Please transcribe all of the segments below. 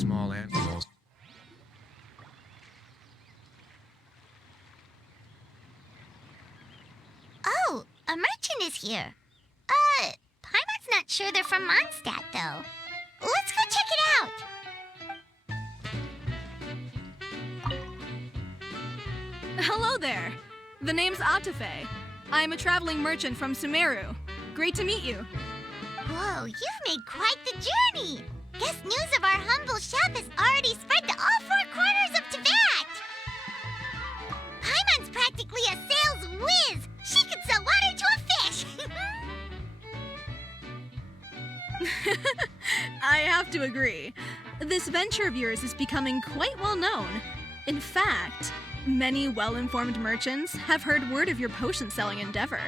small animals. Oh, a merchant is here. Paimon's not sure they're from Mondstadt, though. Let's go check it out. Hello there. The name's Atafe. I'm a traveling merchant from Sumeru. Great to meet you. Whoa, you've made quite the journey. Guess news of our humble shop has already spread to all four corners of Tibet. Paimon's practically a sales whiz. She could sell water to a fish. I have to agree. This venture of yours is becoming quite well known. In fact, many well-informed merchants have heard word of your potion-selling endeavor.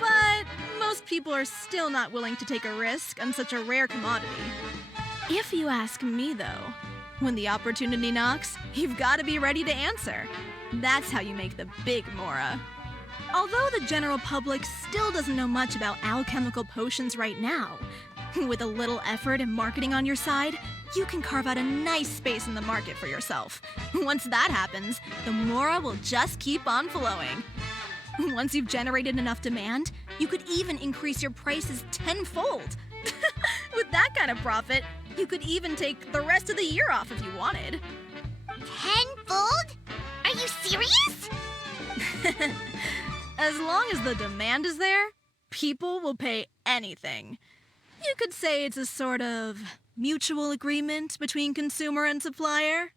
But most people are still not willing to take a risk on such a rare commodity. If you ask me, though, when the opportunity knocks, you've got to be ready to answer. That's how you make the big Mora. Although the general public still doesn't know much about alchemical potions right now, with a little effort and marketing on your side, you can carve out a nice space in the market for yourself. Once that happens, the Mora will just keep on flowing. Once you've generated enough demand, you could even increase your prices tenfold. With that kind of profit, you could even take the rest of the year off if you wanted. Tenfold? Are you serious? As long as the demand is there, people will pay anything. You could say it's a sort of mutual agreement between consumer and supplier.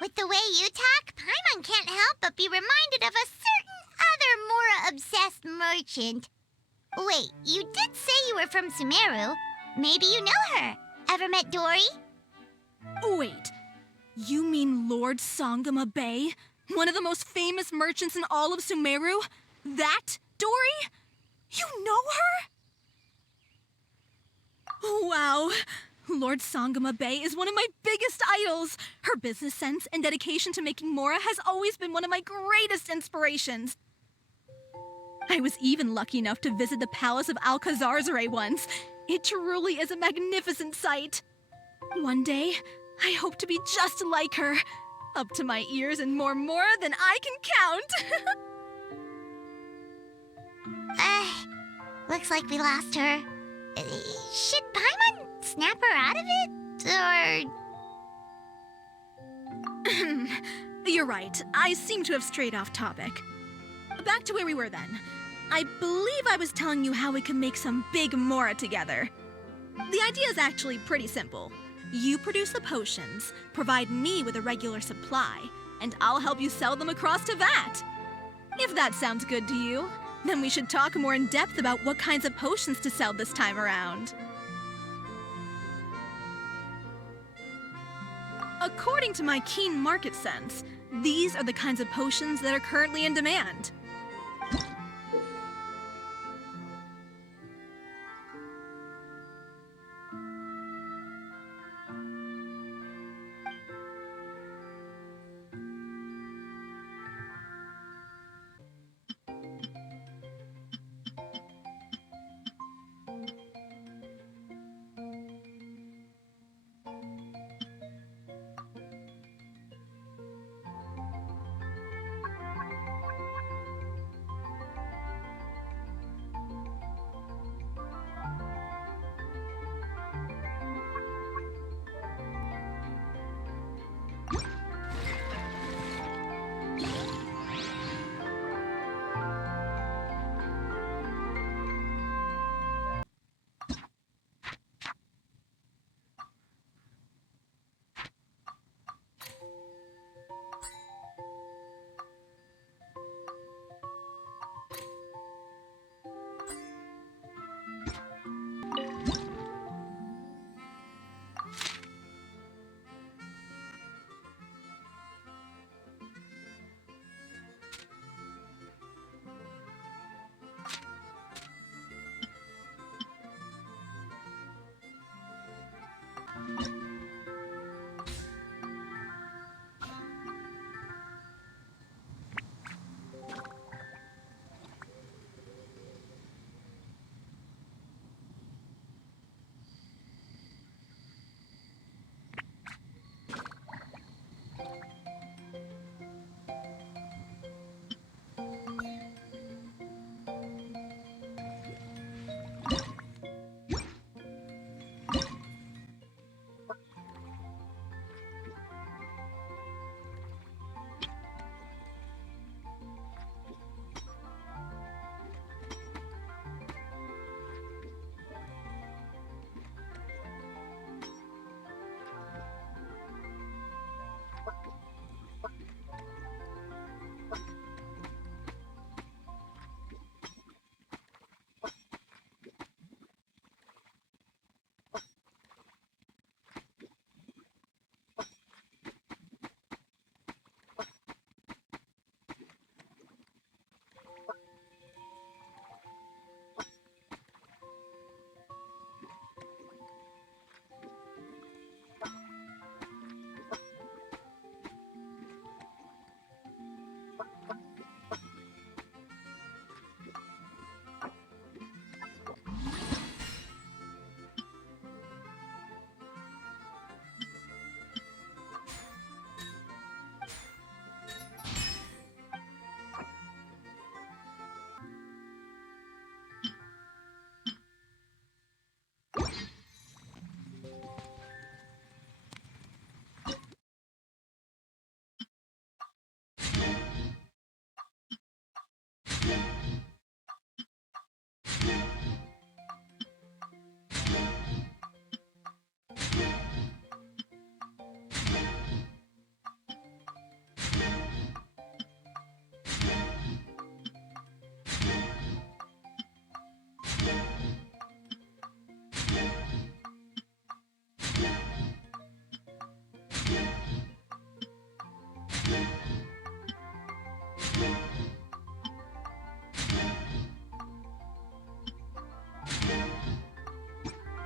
With the way you talk, Paimon can't help but be reminded of a certain other Mora-obsessed merchant. Wait, you did say you were from Sumeru. Maybe you know her. Ever met Dory? Wait, you mean Lord Sangama Bay? One of the most famous merchants in all of Sumeru? That Dory? You know her? Wow. Lord Sangama Bay is one of my biggest idols. Her business sense and dedication to making Mora has always been one of my greatest inspirations. I was even lucky enough to visit the Palace of Alcazarzare once. It truly is a magnificent sight. One day, I hope to be just like her. Up to my ears in more Mora than I can count. Looks like we lost her. Should Paimon snap her out of it? Or... You're right. I seem to have strayed off topic. Back to where we were then. I believe I was telling you how we can make some big Mora together. The idea is actually pretty simple. You produce the potions, provide me with a regular supply, and I'll help you sell them across to Vat. If that sounds good to you, then we should talk more in depth about what kinds of potions to sell this time around. According to my keen market sense, these are the kinds of potions that are currently in demand.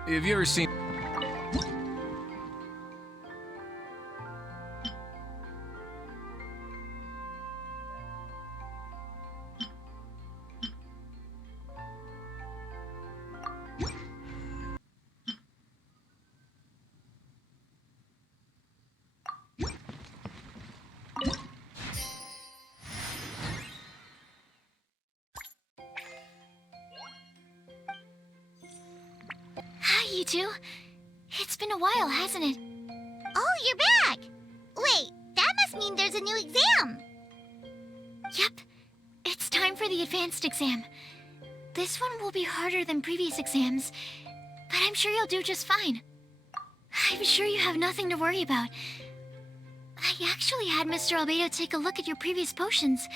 Have you ever seen... Hi, you two. It's been a while, hasn't it? Oh, you're back! Wait, that must mean there's a new exam! Yep. It's time for the advanced exam. This one will be harder than previous exams, but I'm sure you'll do just fine. I'm sure you have nothing to worry about. I actually had Mr. Albedo take a look at your previous potions.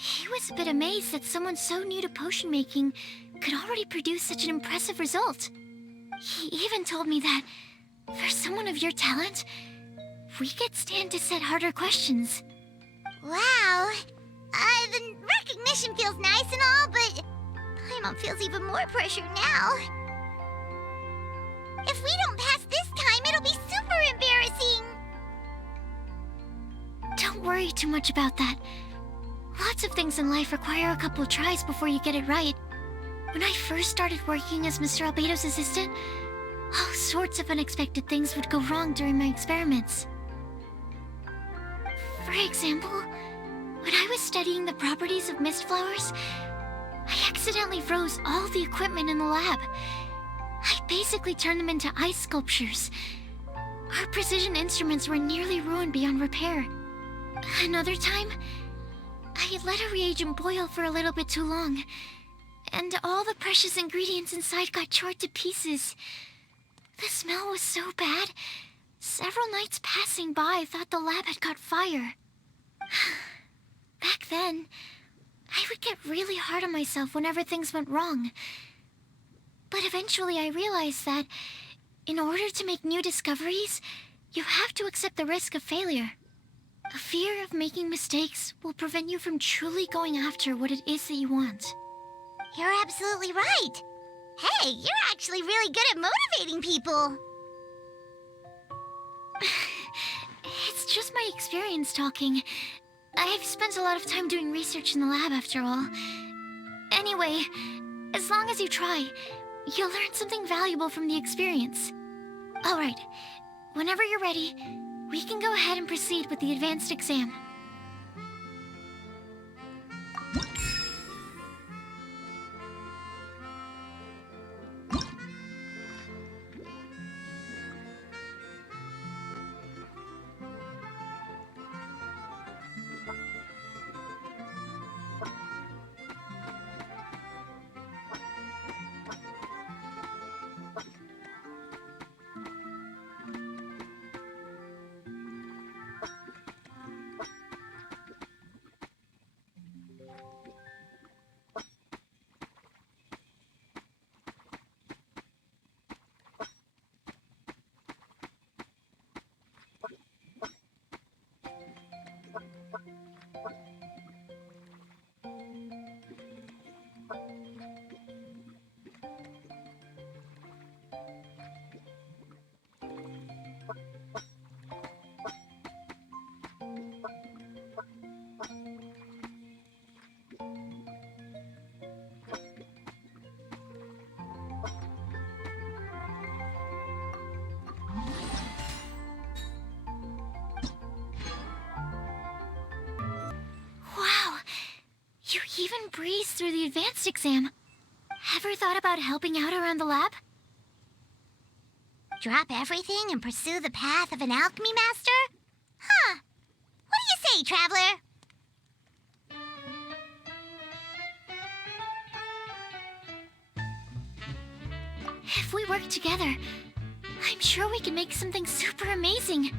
He was a bit amazed that someone so new to potion making could already produce such an impressive result. He even told me that, for someone of your talent, we could stand to set harder questions. Wow. The recognition feels nice and all, but Paimon feels even more pressure now. If we don't pass this time, it'll be super embarrassing. Don't worry too much about that. Lots of things in life require a couple of tries before you get it right. When I first started working as Mr. Albedo's assistant, all sorts of unexpected things would go wrong during my experiments. For example, when I was studying the properties of mist flowers, I accidentally froze all the equipment in the lab. I basically turned them into ice sculptures. Our precision instruments were nearly ruined beyond repair. Another time, I let a reagent boil for a little bit too long, and all the precious ingredients inside got charred to pieces. The smell was so bad, several nights passing by thought the lab had caught fire. Back then, I would get really hard on myself whenever things went wrong. But eventually I realized that, in order to make new discoveries, you have to accept the risk of failure. A fear of making mistakes will prevent you from truly going after what it is that you want. You're absolutely right. Hey, you're actually really good at motivating people. It's just my experience talking. I've spent a lot of time doing research in the lab after all. Anyway, as long as you try, you'll learn something valuable from the experience. Alright, whenever you're ready, we can go ahead and proceed with the advanced exam. Wow! You even breezed through the advanced exam. Ever thought about helping out around the lab? Drop everything and pursue the path of an alchemy master? Huh. What do you say, traveler? If we work together, I'm sure we can make something super amazing.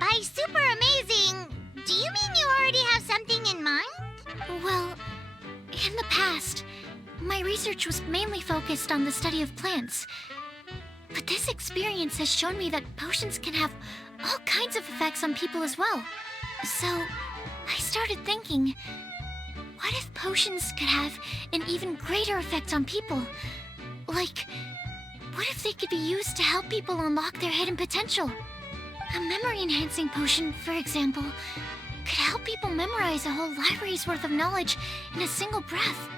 By super amazing, do you mean you already have something in mind? Well, in the past, my research was mainly focused on the study of plants. But this experience has shown me that potions can have all kinds of effects on people as well. So, I started thinking, what if potions could have an even greater effect on people? Like, What if they could be used to help people unlock their hidden potential? A memory-enhancing potion, for example, could help people memorize a whole library's worth of knowledge in a single breath.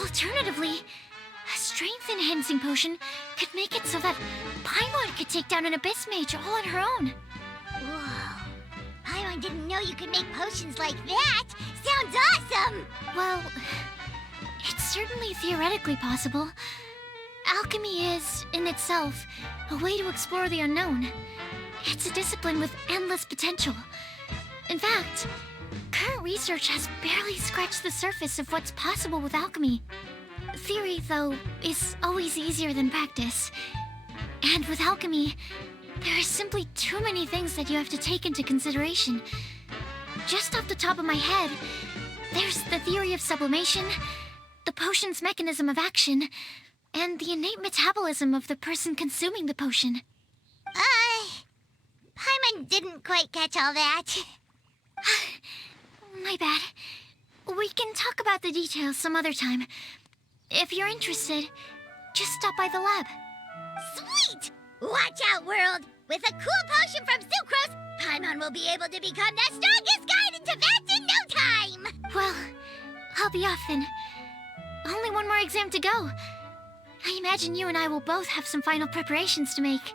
Alternatively, a strength-enhancing potion could make it so that Paimon could take down an Abyss Mage all on her own. Whoa. Paimon didn't know you could make potions like that. Sounds awesome! Well, it's certainly theoretically possible. Alchemy is, in itself, a way to explore the unknown. It's a discipline with endless potential. In fact, current research has barely scratched the surface of what's possible with alchemy. Theory, though, is always easier than practice. And with alchemy, there are simply too many things that you have to take into consideration. Just off the top of my head, there's the theory of sublimation, the potion's mechanism of action, and the innate metabolism of the person consuming the potion. Paimon didn't quite catch all that. My bad. We can talk about the details some other time. If you're interested, just stop by the lab. Sweet! Watch out, world! With a cool potion from Sucrose, Paimon will be able to become the strongest guide in Tibet in no time! Well, I'll be off then. Only one more exam to go. I imagine you and I will both have some final preparations to make.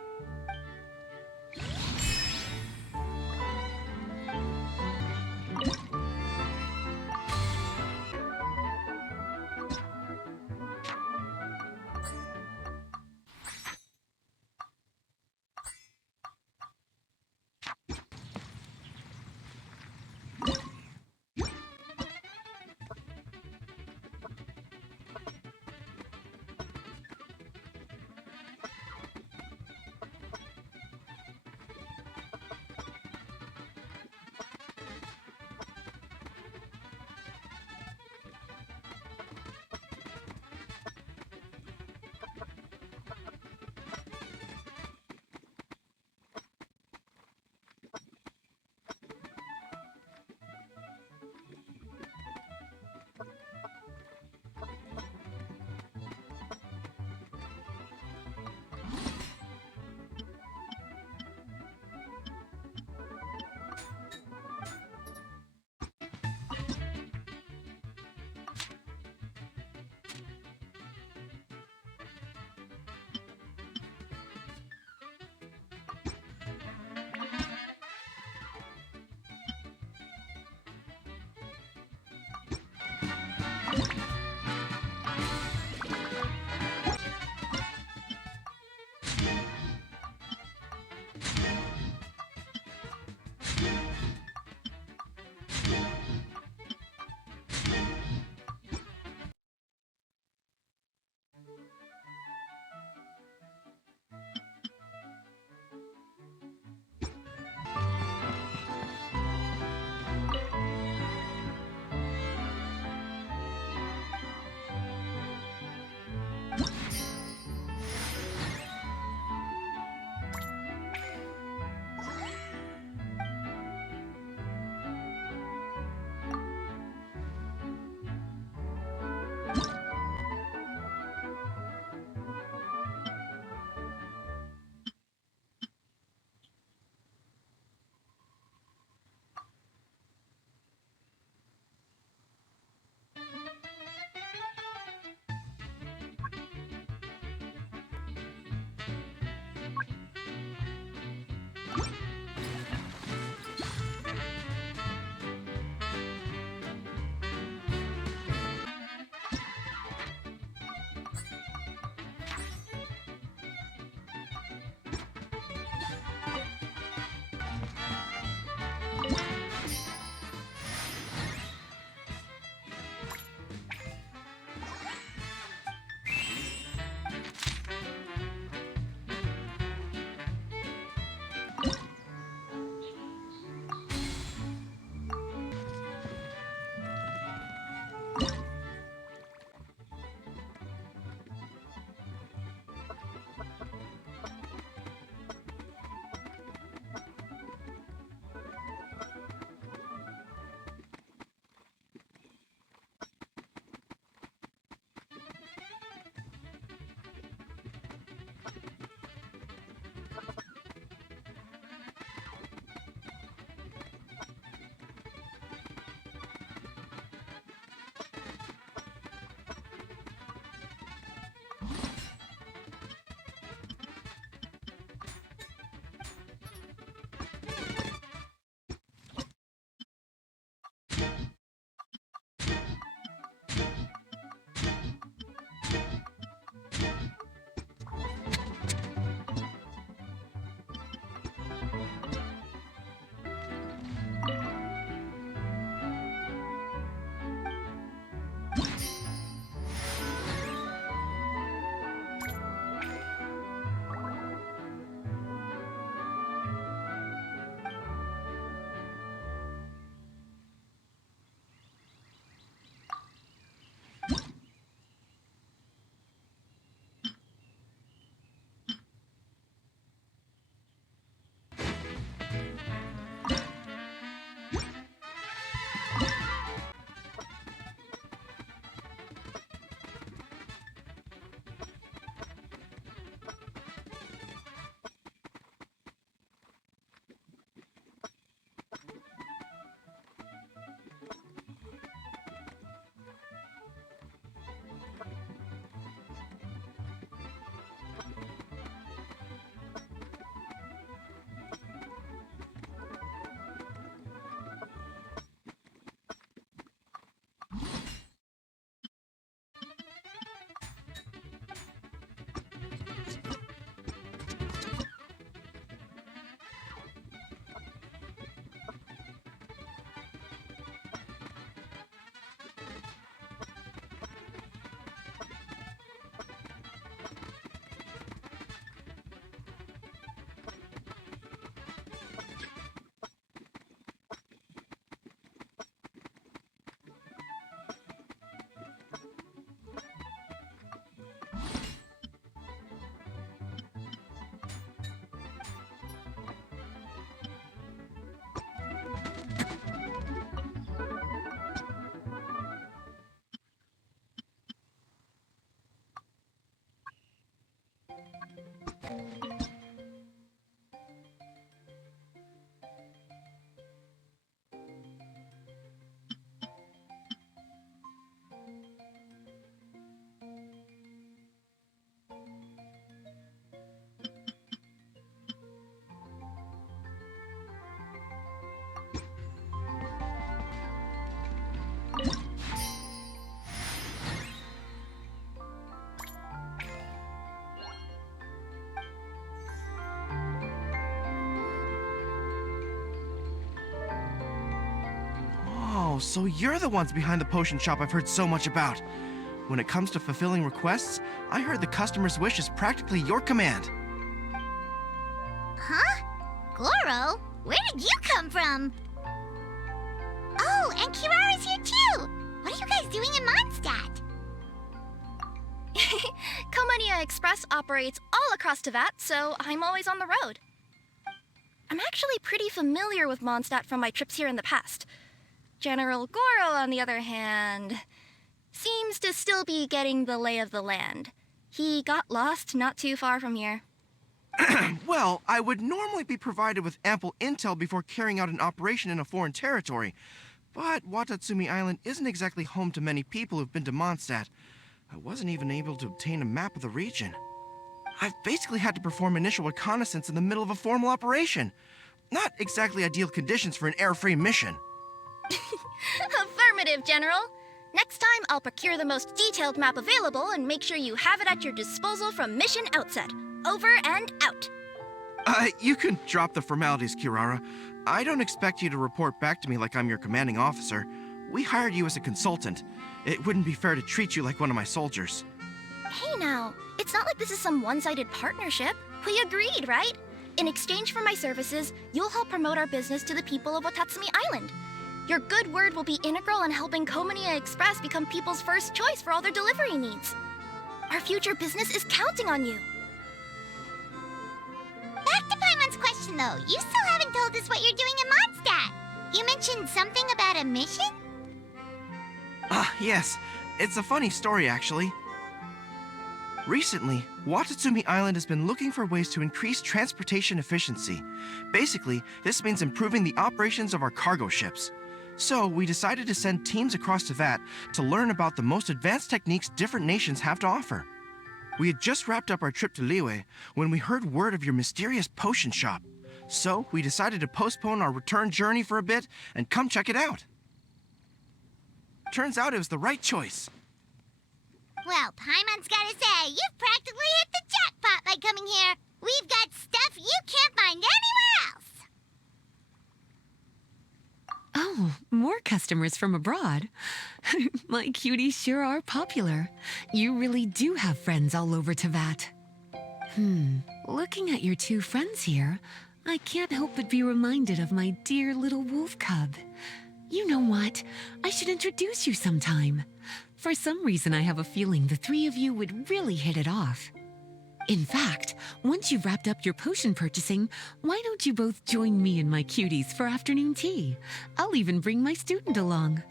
Oh, so you're the ones behind the potion shop I've heard so much about. When it comes to fulfilling requests, I heard the customer's wish is practically your command. Huh? Goro? Where did you come from? Oh, and Kirara's here too! What are you guys doing in Mondstadt? Komania Express operates all across Teyvat, so I'm always on the road. I'm actually pretty familiar with Mondstadt from my trips here in the past. General Goro, on the other hand, seems to still be getting the lay of the land. He got lost not too far from here. Well, I would normally be provided with ample intel before carrying out an operation in a foreign territory, but Watatsumi Island isn't exactly home to many people who've been to Mondstadt. I wasn't even able to obtain a map of the region. I've basically had to perform initial reconnaissance in the middle of a formal operation. Not exactly ideal conditions for an air-free mission. Affirmative, General. Next time, I'll procure the most detailed map available and make sure you have it at your disposal from mission outset. Over and out. You can drop the formalities, Kirara. I don't expect you to report back to me like I'm your commanding officer. We hired you as a consultant. It wouldn't be fair to treat you like one of my soldiers. Hey now, it's not like this is some one-sided partnership. We agreed, right? In exchange for my services, you'll help promote our business to the people of Watatsumi Island. Your good word will be integral in helping Komania Express become people's first choice for all their delivery needs. Our future business is counting on you. Back to Paimon's question though, you still haven't told us what you're doing in Mondstadt. You mentioned something about a mission? Yes. It's a funny story, actually. Recently, Watatsumi Island has been looking for ways to increase transportation efficiency. Basically, this means improving the operations of our cargo ships. So, we decided to send teams across Teyvat to learn about the most advanced techniques different nations have to offer. We had just wrapped up our trip to Liyue when we heard word of your mysterious potion shop. So, we decided to postpone our return journey for a bit and come check it out. Turns out it was the right choice. Well, Paimon's gotta say, you've practically hit the jackpot by coming here. We've got stuff you can't find anywhere else. Oh, more customers from abroad. My cuties sure are popular. You really do have friends all over Teyvat. Looking at your two friends here, I can't help but be reminded of my dear little wolf cub. You know what? I should introduce you sometime. For some reason, I have a feeling the three of you would really hit it off. In fact, once you've wrapped up your potion purchasing, why don't you both join me and my cuties for afternoon tea? I'll even bring my student along.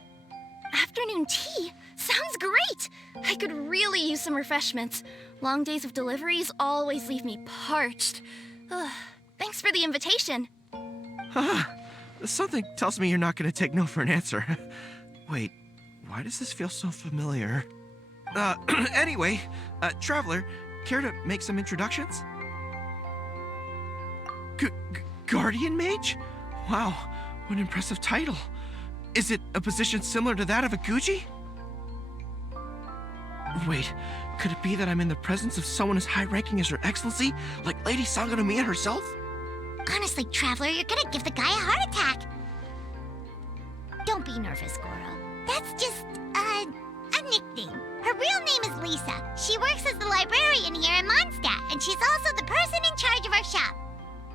Afternoon tea? Sounds great! I could really use some refreshments. Long days of deliveries always leave me parched. Ugh, thanks for the invitation. Something tells me you're not going to take no for an answer. Wait, why does this feel so familiar? Anyway, Traveler, care to make some introductions? Guardian Mage? Wow, what an impressive title. Is it a position similar to that of a Guji? Wait, could it be that I'm in the presence of someone as high-ranking as Her Excellency, like Lady Sangonomiya herself? Honestly, Traveler, you're gonna give the guy a heart attack. Don't be nervous, Goro. That's just, a nickname. Her real name is Lisa. She works as the librarian here in Mondstadt, and she's also the person in charge of our shop.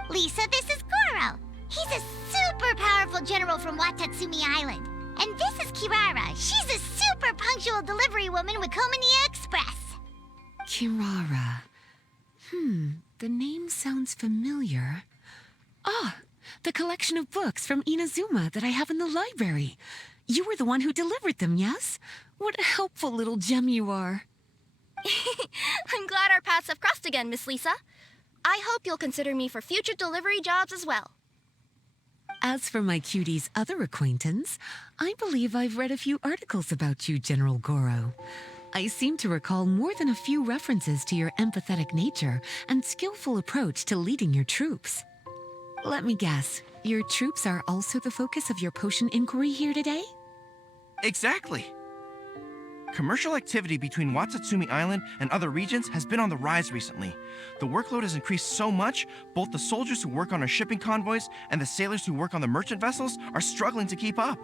Lisa, this is Goro. He's a super powerful general from Watatsumi Island. And this is Kirara. She's a super punctual delivery woman with Komania Express. Kirara. The name sounds familiar. Ah, the collection of books from Inazuma that I have in the library. You were the one who delivered them, yes? What a helpful little gem you are. I'm glad our paths have crossed again, Miss Lisa. I hope you'll consider me for future delivery jobs as well. As for my cutie's other acquaintance, I believe I've read a few articles about you, General Goro. I seem to recall more than a few references to your empathetic nature and skillful approach to leading your troops. Let me guess, your troops are also the focus of your potion inquiry here today? Exactly. Commercial activity between Watatsumi Island and other regions has been on the rise recently. The workload has increased so much, both the soldiers who work on our shipping convoys and the sailors who work on the merchant vessels are struggling to keep up.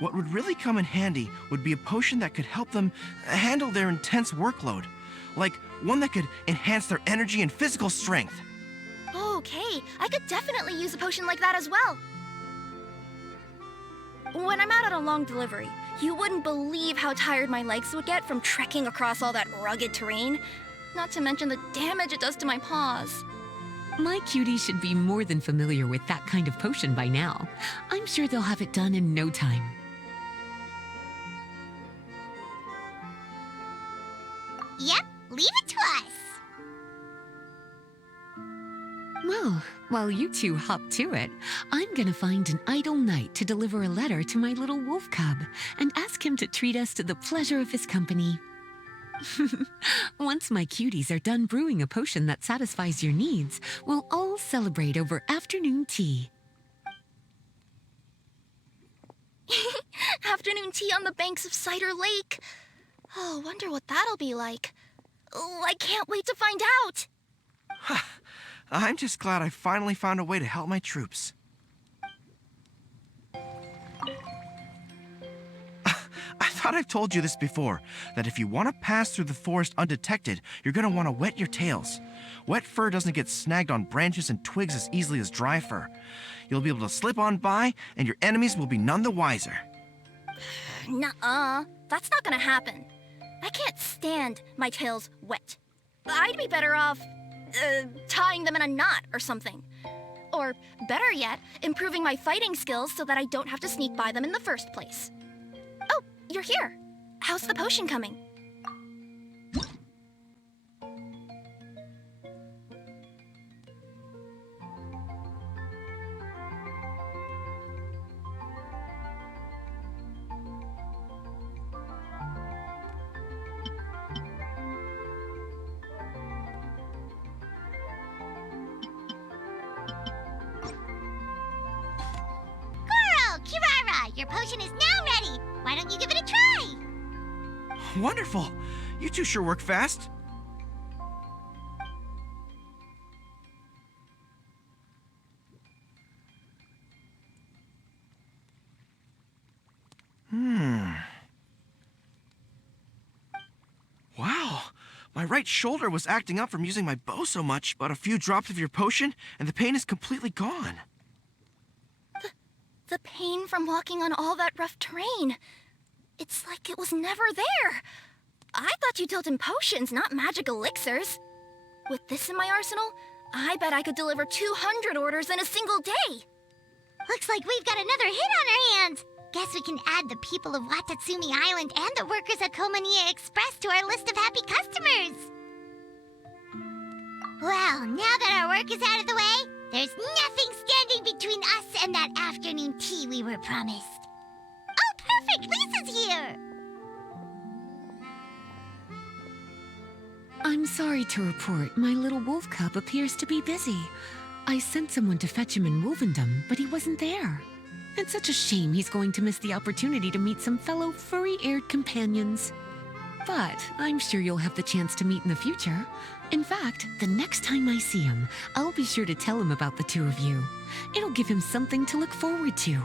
What would really come in handy would be a potion that could help them handle their intense workload. Like one that could enhance their energy and physical strength. Okay, I could definitely use a potion like that as well. When I'm out on a long delivery, you wouldn't believe how tired my legs would get from trekking across all that rugged terrain. Not to mention the damage it does to my paws. My cutie should be more than familiar with that kind of potion by now. I'm sure they'll have it done in no time. Yep, leave it to us. Well, while you two hop to it, I'm gonna find an idle knight to deliver a letter to my little wolf cub and ask him to treat us to the pleasure of his company. Once my cuties are done brewing a potion that satisfies your needs, we'll all celebrate over afternoon tea. Afternoon tea on the banks of Cider Lake. Oh, wonder what that'll be like. Oh, I can't wait to find out. I'm just glad I finally found a way to help my troops. I thought I've told you this before, that if you want to pass through the forest undetected, you're going to want to wet your tails. Wet fur doesn't get snagged on branches and twigs as easily as dry fur. You'll be able to slip on by, and your enemies will be none the wiser. Nuh-uh. That's not gonna happen. I can't stand my tails wet. I'd be better off, tying them in a knot or something. Or, better yet, improving my fighting skills so that I don't have to sneak by them in the first place. Oh, you're here. How's the potion coming? Kirara, your potion is now ready. Why don't you give it a try? Wonderful! You two sure work fast. Wow, my right shoulder was acting up from using my bow so much, but a few drops of your potion and the pain is completely gone. The pain from walking on all that rough terrain. It's like it was never there. I thought you dealt in potions, not magic elixirs. With this in my arsenal, I bet I could deliver 200 orders in a single day. Looks like we've got another hit on our hands. Guess we can add the people of Watatsumi Island and the workers at Komaniya Express to our list of happy customers. Well, now that our work is out of the way, there's nothing standing between us and that afternoon tea we were promised. Oh, perfect! Lisa's here! I'm sorry to report my little wolf cub appears to be busy. I sent someone to fetch him in Wolvendom, but he wasn't there. It's such a shame he's going to miss the opportunity to meet some fellow furry-eared companions. But I'm sure you'll have the chance to meet in the future. In fact, the next time I see him, I'll be sure to tell him about the two of you. It'll give him something to look forward to.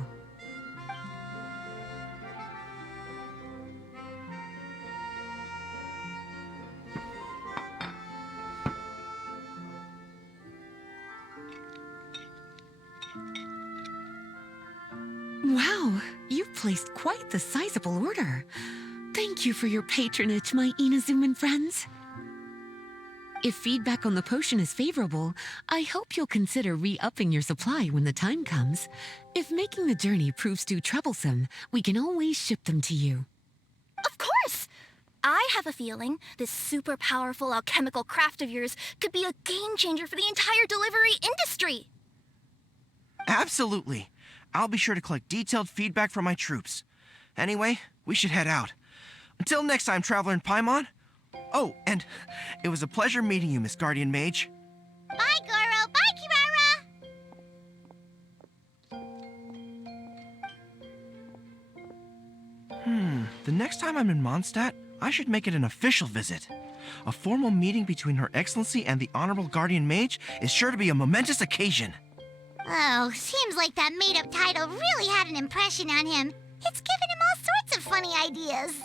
Wow, you've placed quite the sizable order. Thank you for your patronage, my Inazuman friends. If feedback on the potion is favorable, I hope you'll consider re-upping your supply when the time comes. If making the journey proves too troublesome, we can always ship them to you. Of course! I have a feeling this super powerful alchemical craft of yours could be a game changer for the entire delivery industry. Absolutely. I'll be sure to collect detailed feedback from my troops. Anyway, we should head out. Until next time, Traveler in Paimon. Oh, and it was a pleasure meeting you, Miss Guardian Mage. Bye, Goro! Bye, Kirara! The next time I'm in Mondstadt, I should make it an official visit. A formal meeting between Her Excellency and the Honorable Guardian Mage is sure to be a momentous occasion. Oh, seems like that made-up title really had an impression on him. It's given him funny ideas.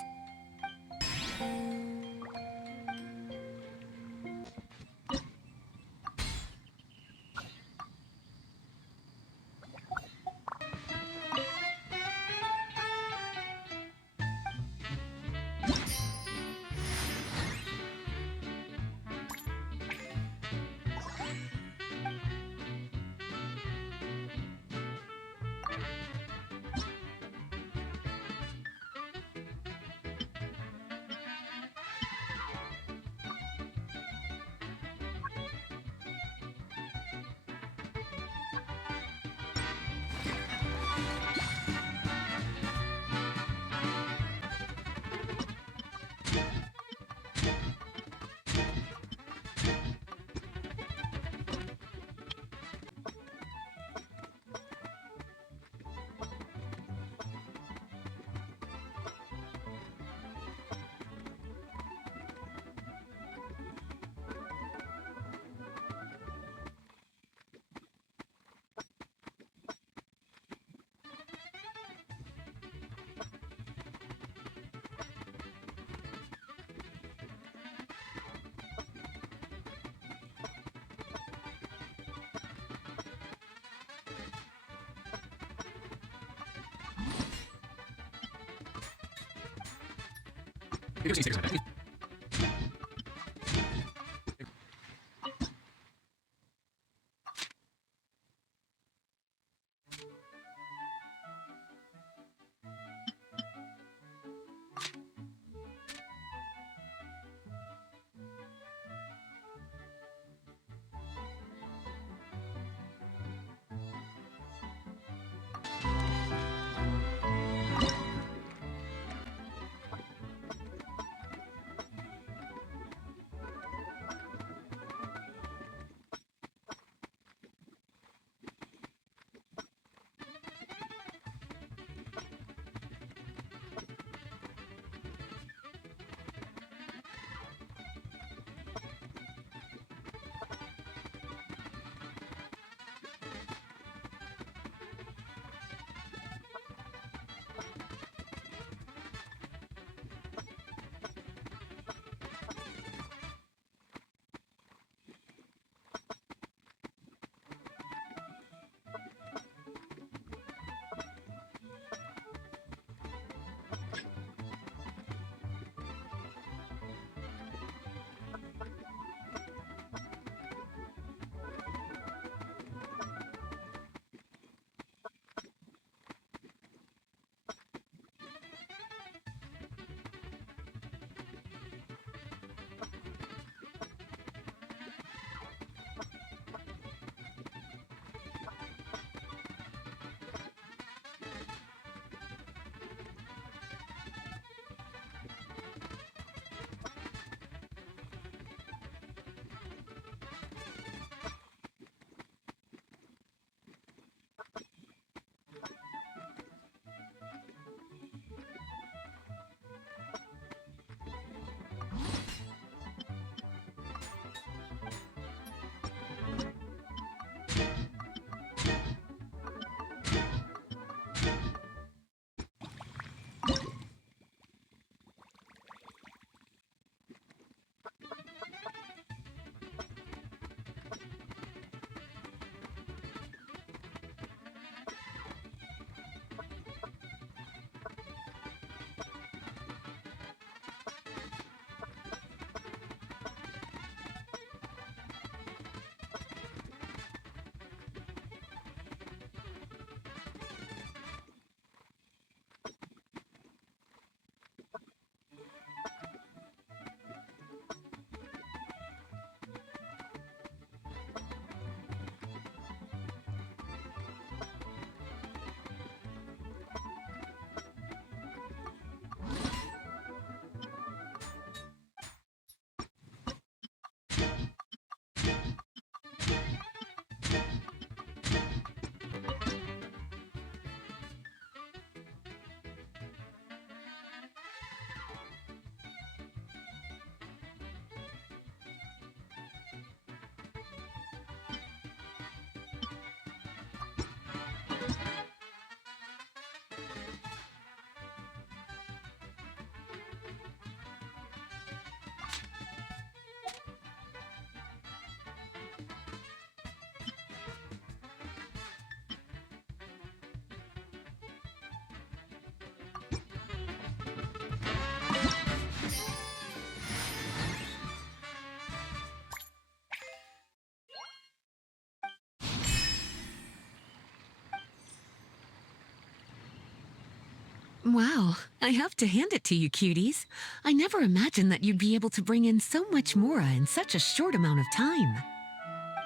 Wow, I have to hand it to you, cuties. I never imagined that you'd be able to bring in so much mora in such a short amount of time.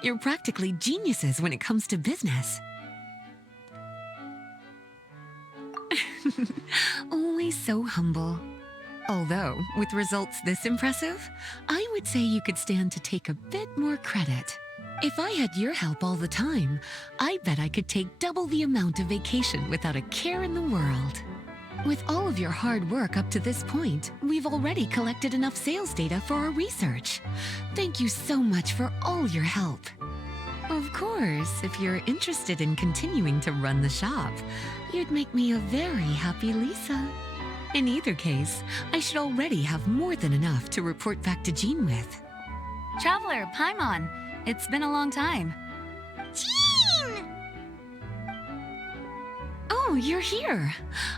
You're practically geniuses when it comes to business. Always so humble. Although, with results this impressive, I would say you could stand to take a bit more credit. If I had your help all the time, I bet I could take double the amount of vacation without a care in the world. With all of your hard work up to this point, we've already collected enough sales data for our research. Thank you so much for all your help. Of course, if you're interested in continuing to run the shop, you'd make me a very happy Lisa. In either case, I should already have more than enough to report back to Jean with. Traveler, Paimon, it's been a long time. Jean! Oh, you're here.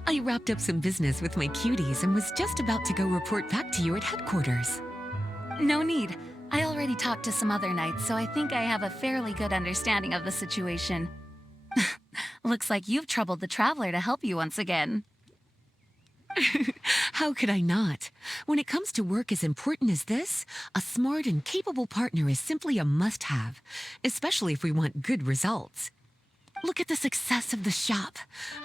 I wrapped up some business with my cuties and was just about to go report back to you at headquarters. No need. I already talked to some other knights, so I think I have a fairly good understanding of the situation. Looks like you've troubled the Traveler to help you once again. How could I not? When it comes to work as important as this, a smart and capable partner is simply a must-have, especially if we want good results. Look at the success of the shop.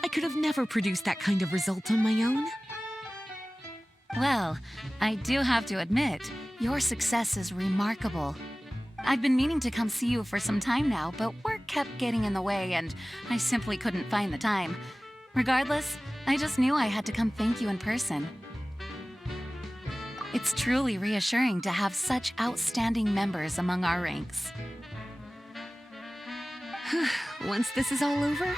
I could have never produced that kind of result on my own. Well, I do have to admit, your success is remarkable. I've been meaning to come see you for some time now, but work kept getting in the way and I simply couldn't find the time. Regardless, I just knew I had to come thank you in person. It's truly reassuring to have such outstanding members among our ranks. Once this is all over,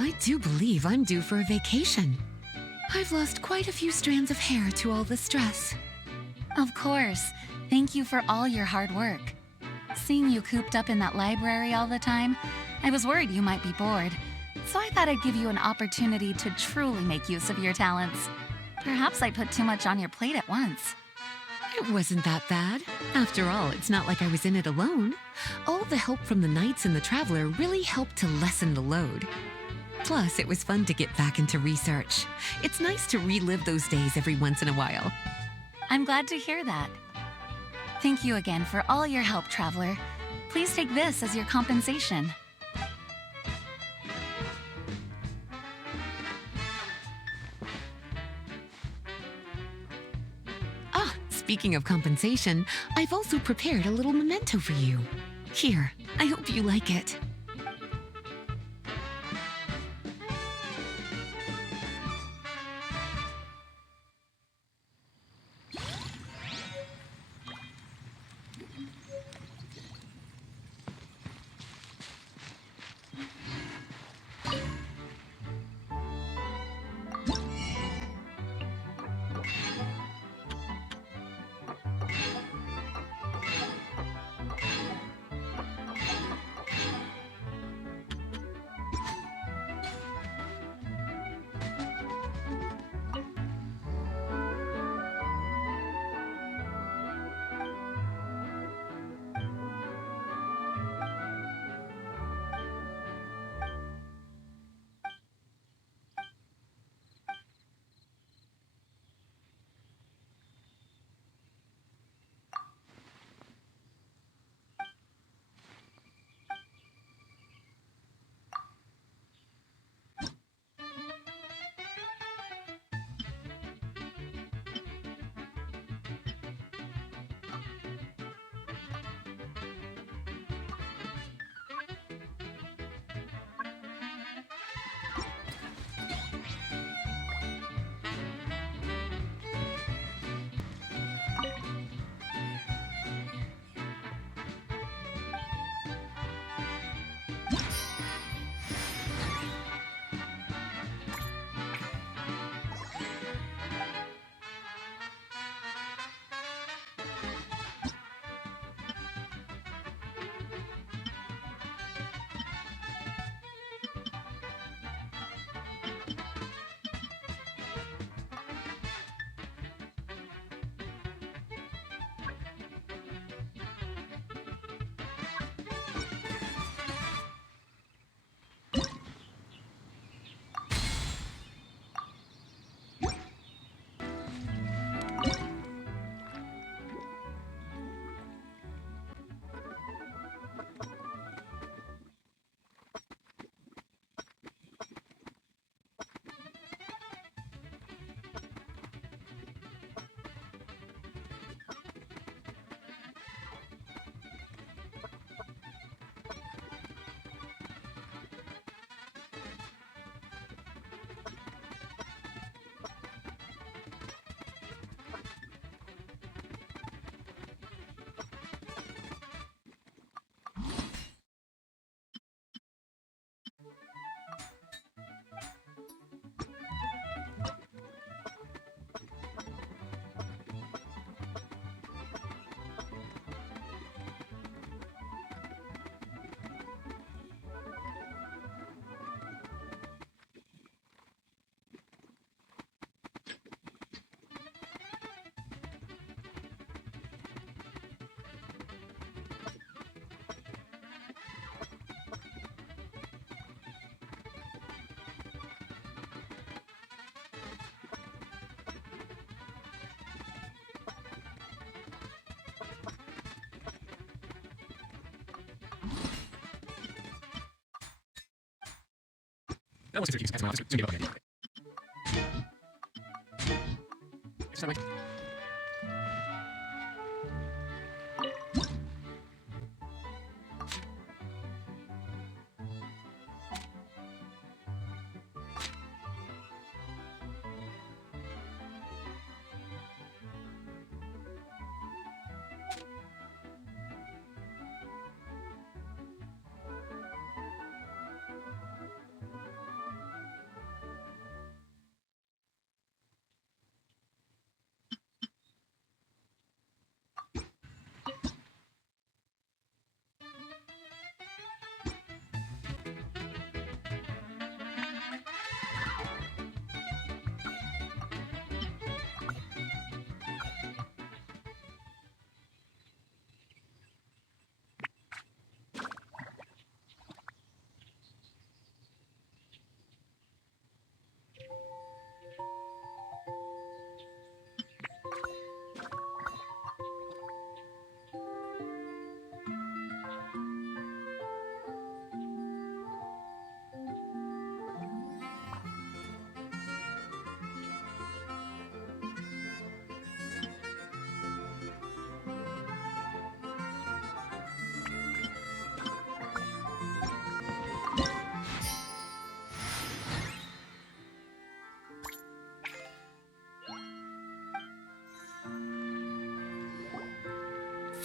I do believe I'm due for a vacation. I've lost quite a few strands of hair to all the stress. Of course. Thank you for all your hard work. Seeing you cooped up in that library all the time, I was worried you might be bored. So I thought I'd give you an opportunity to truly make use of your talents. Perhaps I put too much on your plate at once. It wasn't that bad. After all, it's not like I was in it alone. All the help from the Knights and the Traveler really helped to lessen the load. Plus, it was fun to get back into research. It's nice to relive those days every once in a while. I'm glad to hear that. Thank you again for all your help, Traveler. Please take this as your compensation. Speaking of compensation, I've also prepared a little memento for you. Here, I hope you like it.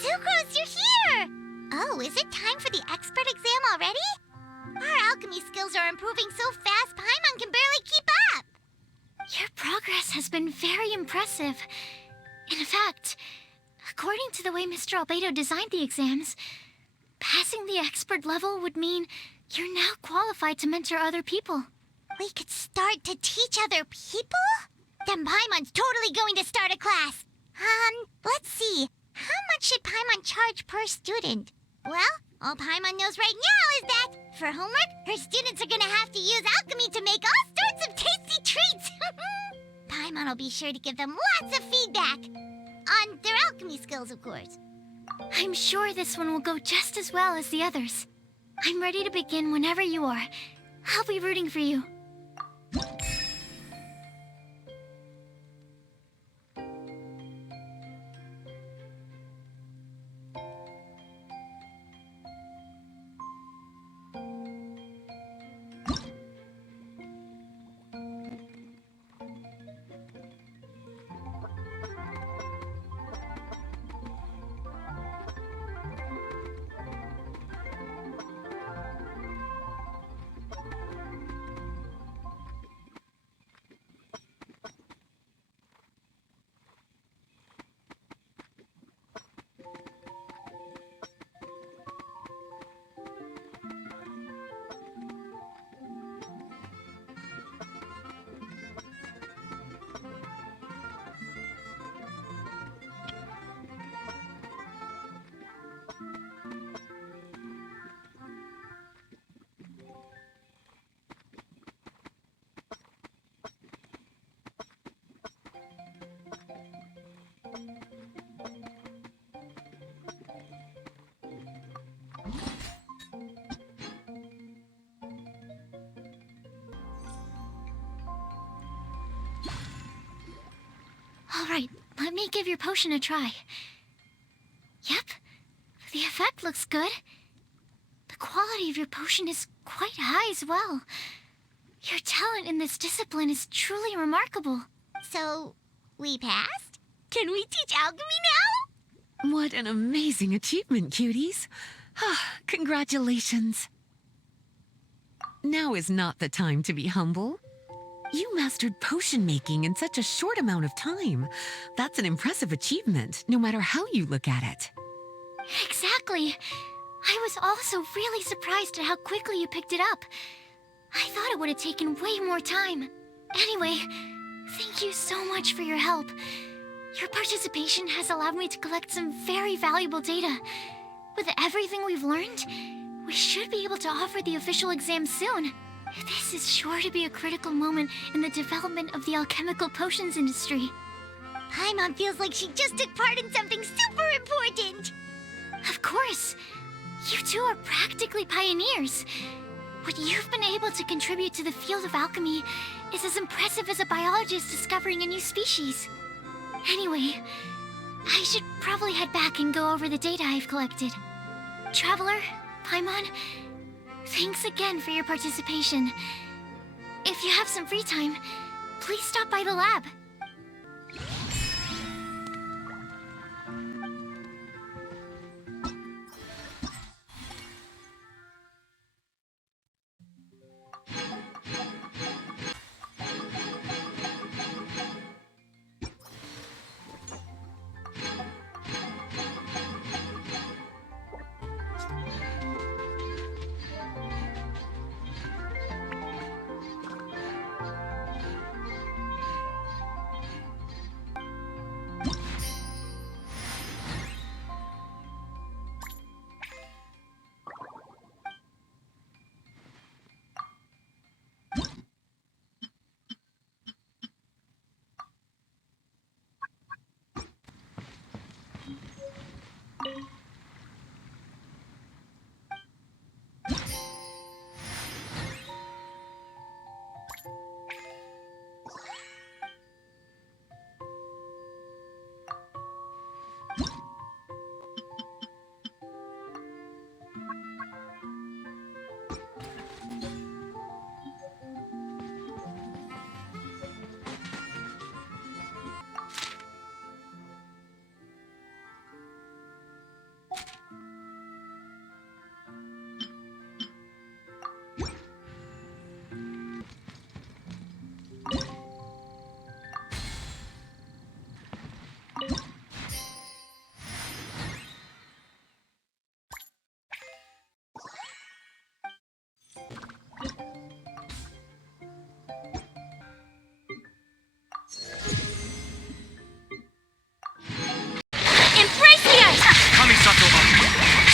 Sucrose, you're here! Oh, is it time for the expert exam already? Our alchemy skills are improving so fast, Paimon can barely keep up! Your progress has been very impressive. In fact, according to the way Mr. Albedo designed the exams, passing the expert level would mean you're now qualified to mentor other people. We could start to teach other people? Then Paimon's totally going to start a class. Let's see. How much should Paimon charge per student? Well, all Paimon knows right now is that, for homework, her students are gonna have to use alchemy to make all sorts of tasty treats. Paimon will be sure to give them lots of feedback. On their alchemy skills, of course. I'm sure this one will go just as well as the others. I'm ready to begin whenever you are. I'll be rooting for you. All right, let me give your potion a try. Yep, the effect looks good. The quality of your potion is quite high as well. Your talent in this discipline is truly remarkable. So, we passed? Can we teach alchemy now? What an amazing achievement, cuties. Congratulations. Now is not the time to be humble. You mastered potion making in such a short amount of time. That's an impressive achievement, no matter how you look at it. Exactly. I was also really surprised at how quickly you picked it up. I thought it would have taken way more time. Anyway, thank you so much for your help. Your participation has allowed me to collect some very valuable data. With everything we've learned, we should be able to offer the official exam soon. This is sure to be a critical moment in the development of the alchemical potions industry. Paimon feels like she just took part in something super important. Of course. You two are practically pioneers. What you've been able to contribute to the field of alchemy is as impressive as a biologist discovering a new species. Anyway, I should probably head back and go over the data I've collected. Traveler, Paimon, thanks again for your participation. If you have some free time, please stop by the lab.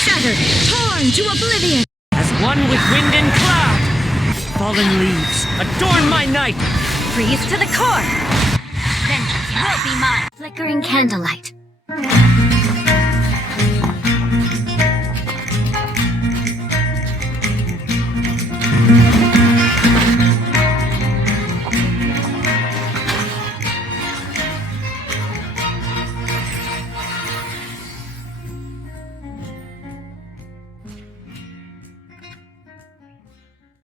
Shattered, torn to oblivion. As one with wind and cloud. Fallen leaves, adorn my night. Freeze to the core. Vengeance will be mine. Flickering candlelight.